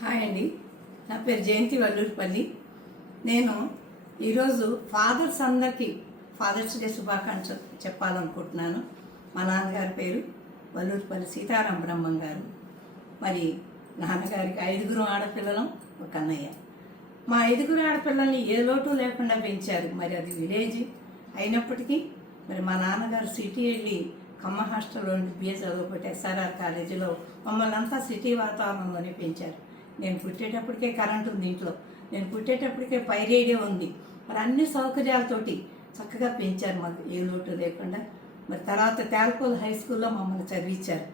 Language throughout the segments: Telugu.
హాయ్ అండి, నా పేరు జయంతి వల్లూరిపల్లి. నేను ఈరోజు ఫాదర్స్ అందరికీ ఫాదర్స్ డే శుభాకాంక్షలు చెప్పాలనుకుంటున్నాను. మా నాన్నగారి పేరు వల్లూరిపల్లి సీతారాం బ్రహ్మం గారు. మరి నాన్నగారికి 5 ఆడపిల్లలం, ఒక అన్నయ్య. మా 5 ఆడపిల్లల్ని ఏ లోటు లేకుండా పెంచారు. మరి అది విలేజ్ అయినప్పటికీ మరి మా నాన్నగారు సిటీ వెళ్ళి కమ్మ హాస్టల్లో బిఏ చదువుకుంటే ఎస్ఆర్ఆర్ కాలేజీలో మమ్మల్ని అంతా సిటీ వాతావరణంలోనే పెంచారు. నేను పుట్టేటప్పటికే కరెంట్ ఉంది ఇంట్లో, నేను పుట్టేటప్పటికే పై రేడియో ఉంది. మరి అన్ని సౌకర్యాలతోటి చక్కగా పెంచారు, మాకు ఏ లోటు లేకుండా. మరి తర్వాత తేలపల్లి హై స్కూల్లో మమ్మల్ని చదివించారు.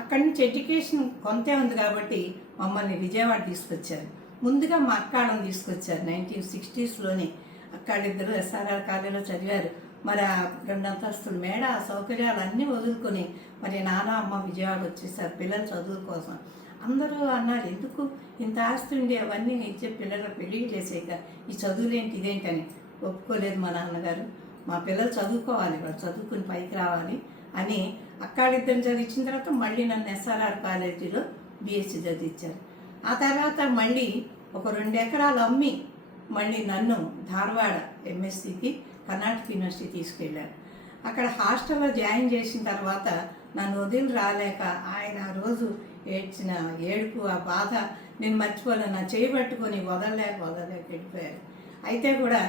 అక్కడి నుంచి ఎడ్యుకేషన్ కొంతే ఉంది కాబట్టి మమ్మల్ని విజయవాడ తీసుకొచ్చారు. ముందుగా మా అక్కాళ్ళని తీసుకొచ్చారు 1960s. అక్కాళ్ళిద్దరూ ఎస్ఆర్ఆర్ కాలేజీలో చదివారు. మరి ఆ 2 అంతస్తుల మేడ, ఆ సౌకర్యాలు అన్నీ వదులుకొని మరి నాన్న అమ్మ విజయవాడ వచ్చేసారు పిల్లల చదువుల కోసం. అందరూ అన్నారు, ఎందుకు ఇంత ఆస్తి ఉండి అవన్నీ ఇచ్చే పిల్లల పెళ్లి చేసేక ఈ చదువులేంటి ఇదేంటని. ఒప్పుకోలేదు మా నాన్నగారు. మా పిల్లలు చదువుకోవాలి, వాళ్ళు చదువుకుని పైకి రావాలి అని అక్కాళ్ళిద్దరిని చదివించిన తర్వాత మళ్ళీ నన్ను ఎస్ఆర్ఆర్ కాలేజీలో బీఎస్సీ చదివించారు. ఆ తర్వాత మళ్ళీ ఒక 2 ఎకరాలు అమ్మి మళ్ళీ నన్ను ధారవాడ ఎంఎస్సికి కర్ణాటక యూనివర్సిటీ తీసుకెళ్ళారు. అక్కడ హాస్టల్లో జాయిన్ చేసిన తర్వాత నన్ను వదిలి రాలేక ఆయన ఆ రోజు ఏడ్చిన ఏడుపు, ఆ బాధ నేను మర్చిపోలేను. నా చేయబట్టుకొని వదలలేక వెళ్ళిపోయారు. అయితే కూడా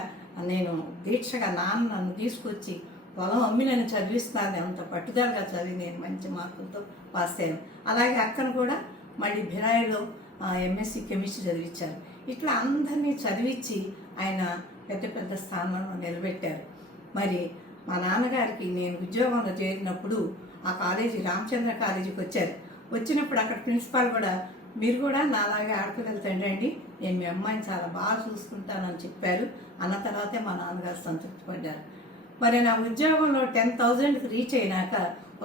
నేను దీక్షగా నాన్న నన్ను తీసుకొచ్చి పొలం అమ్మి నన్ను చదివిస్తాను, అంత పట్టుదలగా చదివి నేను మంచి మార్కులతో పాస్ అయ్యాను. అలాగే అక్కను కూడా మళ్ళీ భిరాయిలో ఎంఎస్సి కెమిస్ట్రీ చదివించారు. ఇట్లా అందరినీ చదివించి ఆయన పెద్ద పెద్ద స్థానంలో నిలబెట్టారు. మరి మా నాన్నగారికి నేను ఉద్యోగంలో చేరినప్పుడు ఆ కాలేజీ రామచంద్ర కాలేజీకి వచ్చారు. వచ్చినప్పుడు అక్కడ ప్రిన్సిపాల్ కూడా, మీరు కూడా నాలాగే ఆడపిల్లలు తండ్రి అండి, నేను మీ అమ్మాయిని చాలా బాగా చూసుకుంటానని చెప్పారు. అన్న తర్వాతే మా నాన్నగారు సంతృప్తి పడ్డారు. మరి నా ఉద్యోగంలో 10,000కి రీచ్ అయినాక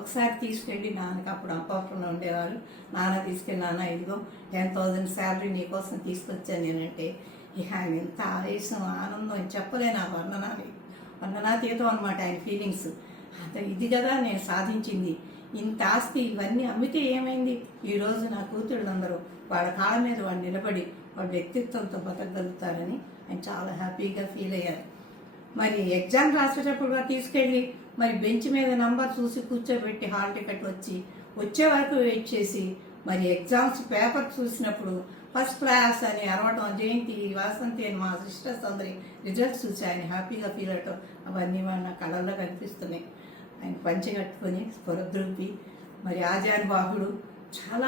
ఒకసారి తీసుకెళ్ళి నాన్నకి, అప్పుడు అంపాపురంలో ఉండేవారు, నాన్న తీసుకెళ్ళి, నాన్న ఇదిగో 10,000 శాలరీ నీకోసం తీసుకొచ్చాను నేనంటే ఇక ఆయన ఎంత ఆవేశం, ఆనందం చెప్పలేను. ఆ వర్ణనాతీతం అనమాట ఆయన ఫీలింగ్స్. ఇది కదా నేను సాధించింది, ఇంత ఆస్తి, ఇవన్నీ అమ్మితే ఏమైంది, ఈరోజు నా కూతుళ్ళందరూ వాళ్ళ కాళ్ళ మీద వాళ్ళు నిలబడి వాళ్ళ వ్యక్తిత్వంతో బతకగలుగుతారని ఆయన చాలా హ్యాపీగా ఫీల్ అయ్యారు. మరి ఎగ్జామ్ రాసేటప్పుడు తీసుకెళ్ళి మరి బెంచ్ మీద నంబర్ చూసి కూర్చోబెట్టి హాల్ టికెట్ వచ్చే వరకు వెయిట్ చేసి మరి ఎగ్జామ్స్ పేపర్ చూసినప్పుడు ఫస్ట్ క్లాస్ అని అరవటం, జయంతి, వాసంతి అని మా సిస్టర్స్ అందరి రిజల్ట్స్ చూసి ఆయన హ్యాపీగా ఫీల్ అవటం, అవన్నీ నా కళల్లో కనిపిస్తున్నాయి. ఆయన పంచె కట్టుకొని స్వరద్రూపి మరి ఆజానుబాహుడు, చాలా